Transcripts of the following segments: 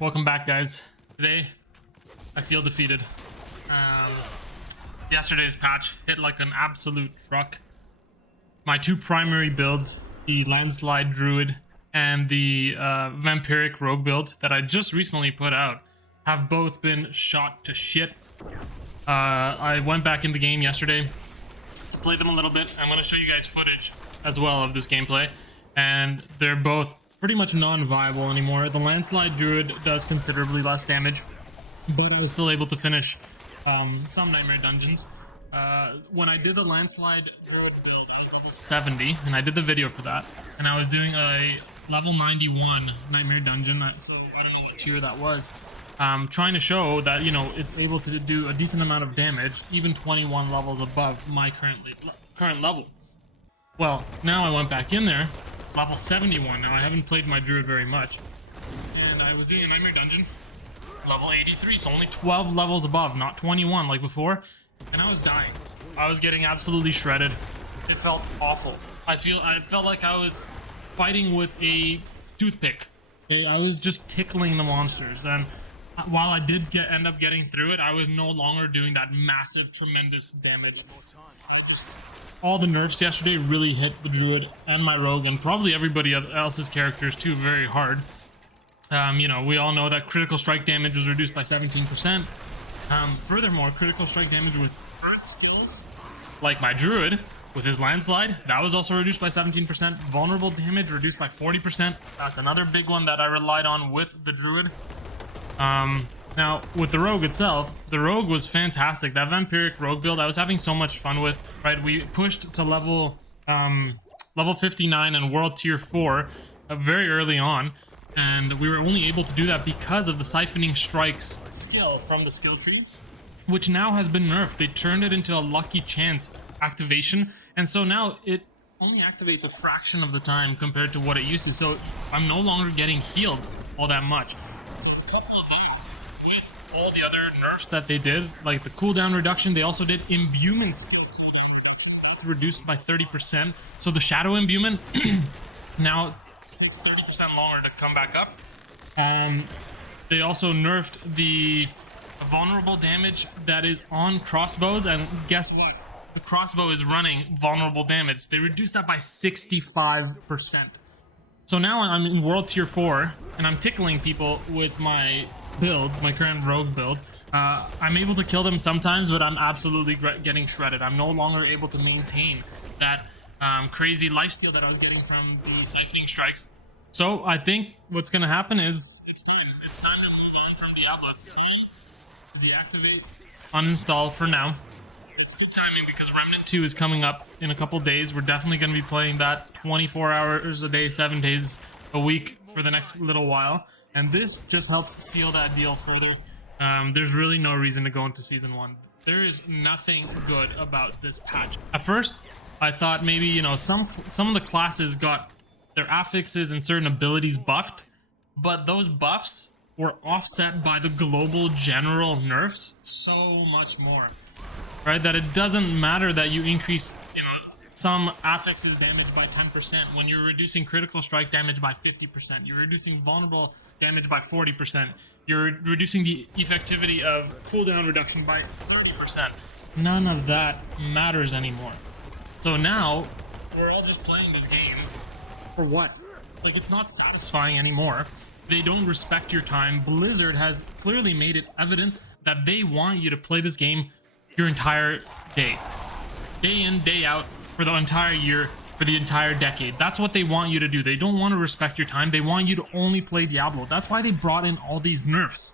Welcome back, guys. Today, I feel defeated. Yesterday's patch hit like an absolute truck. My two primary builds, the Landslide Druid and the Vampiric Rogue build that I just recently put out, have both been shot to shit. I went back in the game yesterday to play them a little bit. I'm going to show you guys footage as well of this gameplay, and they're both pretty much non-viable anymore. The Landslide Druid does considerably less damage, but I was still able to finish some Nightmare dungeons. When I did the Landslide Druid build, I was level 70, and I did the video for that, and I was doing a level 91 Nightmare dungeon, so I don't know what tier that was. Trying to show that, you know, it's able to do a decent amount of damage, even 21 levels above my current level. Well, now I went back in there, level 71. Now I haven't played my Druid very much, and I was in a Nightmare dungeon, level 83, so only 12 levels above, not 21 like before, and I was dying. I was getting absolutely shredded. It felt awful. I felt like I was fighting with a toothpick. Okay? I was just tickling the monsters, and while I did end up getting through it, I was no longer doing that massive, tremendous damage. All the nerfs yesterday really hit the Druid and my Rogue, and probably everybody else's characters too, very hard. You know, we all know that critical strike damage was reduced by 17%. Furthermore, critical strike damage with earth skills, like my Druid with his Landslide, that was also reduced by 17%. Vulnerable damage reduced by 40%. That's another big one that I relied on with the Druid. Now, with the Rogue itself, the Rogue was fantastic. That Vampiric Rogue build, I was having so much fun with, right? We pushed to level 59 and World Tier 4 very early on, and we were only able to do that because of the Siphoning Strikes skill from the skill tree, which now has been nerfed. They turned it into a lucky chance activation, and so now it only activates a fraction of the time compared to what it used to, so I'm no longer getting healed all that much. All the other nerfs that they did, like the cooldown reduction, they also did imbuement reduced by 30%. So the shadow imbuement now takes 30% longer to come back up. They also nerfed the vulnerable damage that is on crossbows, and guess what? The crossbow is running vulnerable damage. They reduced that by 65%. So now I'm in World Tier 4, and I'm tickling people with my build, my current Rogue build. I'm able to kill them sometimes, but I'm absolutely getting shredded. I'm no longer able to maintain that crazy lifesteal that I was getting from the Siphoning Strikes. So I think what's going to happen is it's time to move on from Diablo. It's time to deactivate, uninstall for now. It's good timing because Remnant 2 is coming up in a couple days. We're definitely going to be playing that 24 hours a day, 7 days a week for the next little while. And this just helps seal that deal further. There's really no reason to go into Season 1. There is nothing good about this patch. At first, I thought maybe, you know, some of the classes got their affixes and certain abilities buffed, but those buffs were offset by the global general nerfs so much more, right? That it doesn't matter that you increase, you know, some affixes damage by 10% when you're reducing critical strike damage by 50%. You're reducing vulnerable damage by 40%. You're reducing the effectivity of cooldown reduction by 30%. None of that matters anymore. So now we're all just playing this game for what? Like, it's not satisfying anymore. They don't respect your time. Blizzard has clearly made it evident that they want you to play this game your entire day in, day out, for the entire year, for the entire decade. That's what they want you to do. They don't want to respect your time. They want you to only play Diablo. That's why they brought in all these nerfs.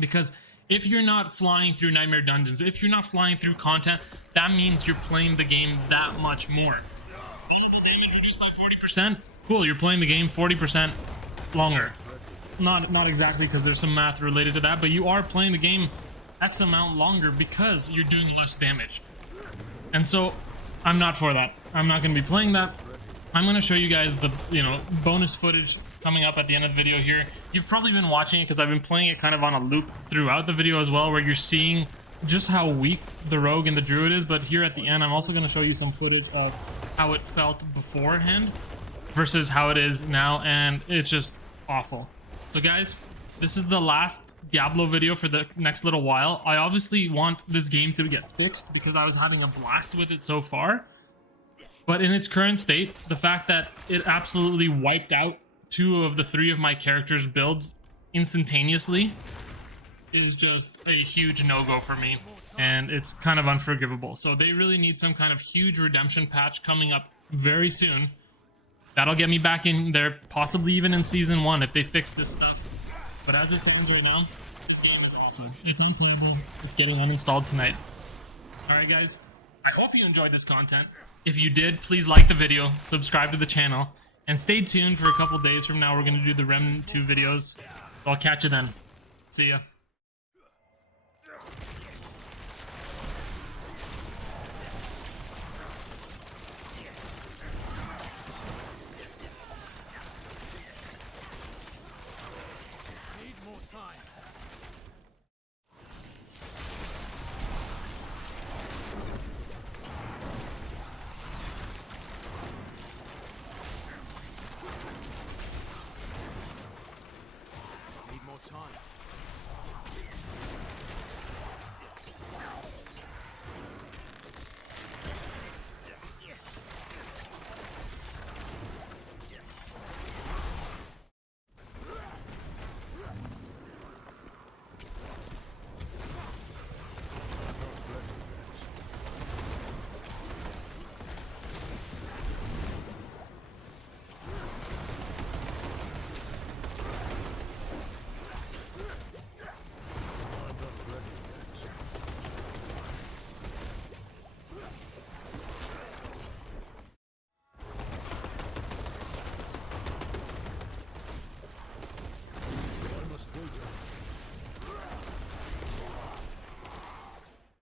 Because if you're not flying through Nightmare dungeons, if you're not flying through content, that means you're playing the game that much more. Damage reduced by 40%. Cool, you're playing the game 40% longer. Not exactly, because there's some math related to that, but you are playing the game X amount longer because you're doing less damage. And so I'm not for that. I'm not going to be playing that. I'm going to show you guys the, you know, bonus footage coming up at the end of the video here. You've probably been watching it because I've been playing it kind of on a loop throughout the video as well, where you're seeing just how weak the Rogue and the Druid is. But here at the end, I'm also going to show you some footage of how it felt beforehand versus how it is now, and it's just awful. So guys, This is the last Diablo video for the next little while. I obviously want this game to get fixed because I was having a blast with it so far. But in its current state, the fact that it absolutely wiped out 2 of the 3 of my characters' builds instantaneously is just a huge no-go for me. And it's kind of unforgivable. So they really need some kind of huge redemption patch coming up very soon. That'll get me back in there, possibly even in Season 1 if they fix this stuff. But as it stands right now, it's unplayable. It's getting uninstalled tonight. Alright guys, I hope you enjoyed this content. If you did, please like the video, subscribe to the channel, and stay tuned for a couple days from now. We're going to do the Remnant 2 videos. I'll catch you then. See ya. Need more time.